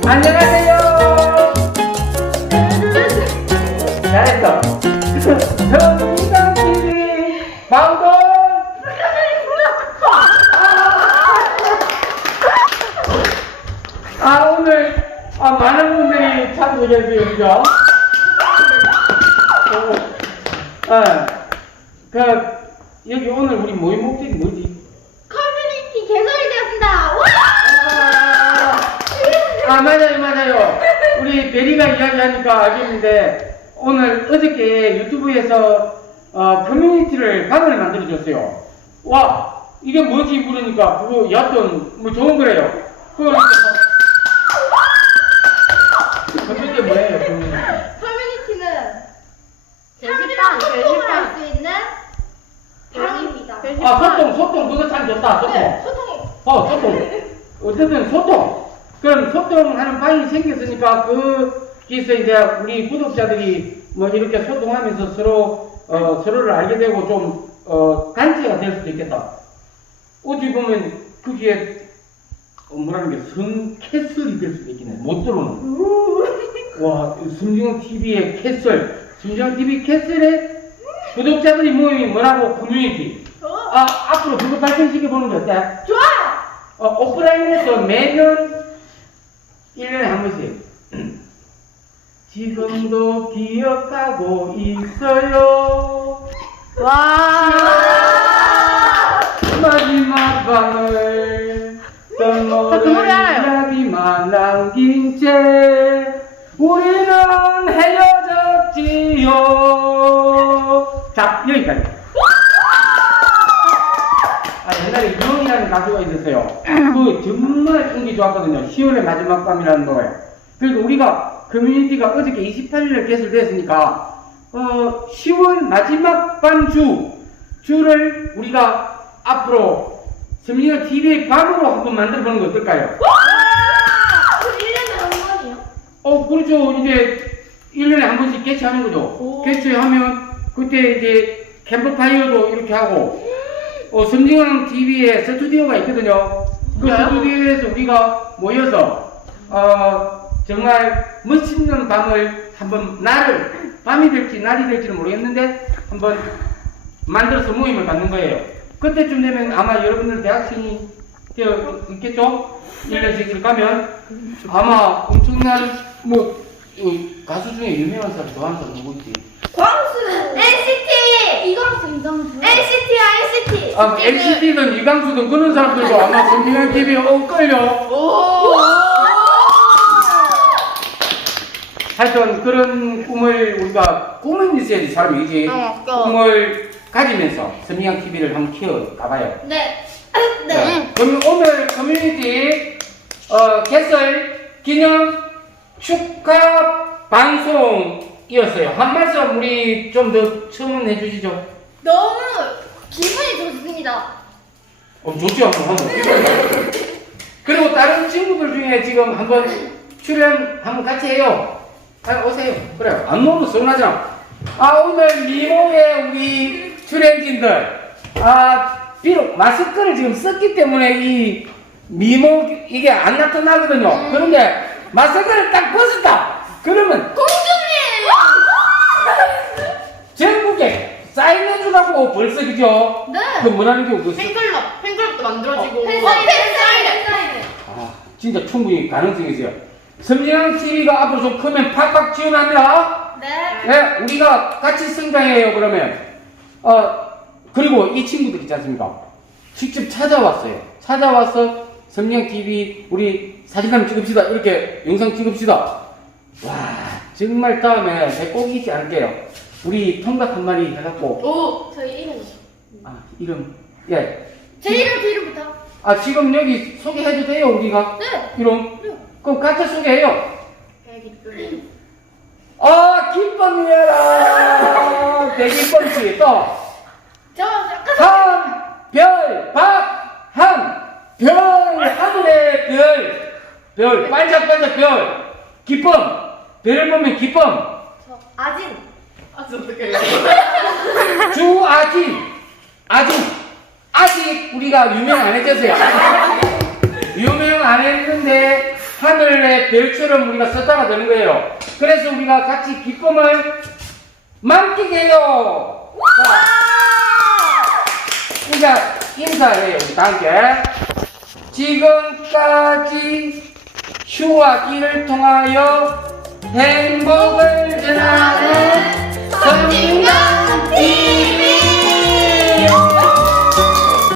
안녕하세요. 잘했어. 성당TV 방송. 오늘 많은 분들이 참여해주세요, 그죠? 여기 오늘 우리 모임 목적이 뭐지? 커뮤니티 개설이 되었습니다. 와! 맞아요. 우리 베리가 이야기하니까 알겠는데, 오늘 어저께 유튜브에서 커뮤니티를 방을 만들어줬어요. 와, 이게 뭐지? 물으니까, 그거 여하튼, 뭐 좋은 거래요. 그거 커뮤니티 뭐예요, 커뮤니티? 커뮤니티는 사람들이랑 소통할 수 있는 방입니다. 소통, 그거 참 좋다, 소통. 네, 소통. 소통. 어쨌든 소통. 그럼 소통하는 방이 생겼으니까 거기서 이제 우리 구독자들이 뭐 이렇게 소통하면서 서로를 알게 되고 좀, 단체가 될 수도 있겠다. 어찌 보면 거기에, 뭐라는 게 성캐슬이 될 수도 있겠네. 못 들어오는. 와, 섬진강TV의 캐슬. 섬진강TV 캐슬의 구독자들이 모임이 뭐라고? 커뮤니티. 앞으로 그거 발전시켜보는 게 어때? 좋아요! 오프라인에서 매년 1년에 한 번씩 지금도 기억하고 있어요. 와! 마지막 밤을 떠나는 이야기만 남긴 채 우리는 헤어졌지요. 자, 여기까지. 옛날에 유형이라는 가수가 있었어요. 그 정말 인기 좋았거든요. 10월의 마지막 밤이라는 노래. 그리고 우리가 커뮤니티가 어저께 28일에 개설됐으니까 10월 마지막 밤 주를 우리가 앞으로 섬진강TV의 밤으로 한번 만들어보는 거 어떨까요? 1년에 한 번이요? 그렇죠. 이제 1년에 한 번씩 개최하는 거죠. 개최하면 그때 이제 캠프파이어도 이렇게 하고 섬진강TV에 스튜디오가 있거든요. 그 스튜디오에서 우리가 모여서 정말 멋있는 밤을 한번 밤이 될지 날이 될지는 모르겠는데 한번 만들어서 모임을 갖는 거예요. 그때쯤 되면 아마 여러분들 대학생이 되어 있겠죠? 1년씩 가면 아마 엄청난 가수 중에 유명한 사람 좋아하는 사람 누구 있지? 광수! NCT! 이광수. NCT야, NCT! NCT든 이강수든 그런 사람들도 아마 섬진강TV에 끌려. 하여튼 그런 꿈은 있어야지 사람이지. 꿈을 가지면서 섬진강TV를 한번 키워가봐요. 네. 그럼 오늘 커뮤니티 개설 기념 축하 방송이었어요. 한 말씀 우리 좀 더 첨언해 주시죠. 너무 기분이 좋습니다. 좋죠. 그리고 다른 친구들 중에 지금 한번 출연 한번 같이 해요. 오세요. 그래요. 안 오면 서운하잖아. 오늘 미모의 우리 출연진들 비록 마스크를 지금 썼기 때문에 이 미모 이게 안 나타나거든요. 그런데 마스크를 딱 벗었다. 그러면 공주님! 전국에 사인해주라고 벌써 그죠? 네. 그 뭐라는 게 없었어. 팬클럽도 만들어지고. 팬사인회! 진짜 충분히 가능성이 있어요. 섬진강TV가 앞으로 좀 크면 팍팍 지원합니다. 네. 우리가 같이 성장해요. 그러면 그리고 이 친구들 있지 않습니까? 직접 찾아와서 섬진강TV 우리 사진 한번 찍읍시다. 이렇게 영상 찍읍시다. 와, 정말 다음에 제 꼭 잊지 않을게요. 우리 통닭 한 마리 해갖고. 저희 이름. 이름. 예. 제 이름부터. 지금 여기 소개해도 돼요, 우리가? 네. 이름? 그럼 같이 소개해요. 기쁨이여라. 대기쁨씨 또. 저 약간. 별, 하늘의 별, 반짝반짝 별, 기쁨, 별을 보면 기쁨. 저 아진. 어떡해. 아직 우리가 유명 안 해졌어요. 유명 안 했는데 하늘의 별처럼 우리가 썼다가 되는 거예요. 그래서 우리가 같이 기쁨을 만끽해요. 자, 이제 인사해요. 우리 다 함께. 지금까지 휴학기를 통하여 행복을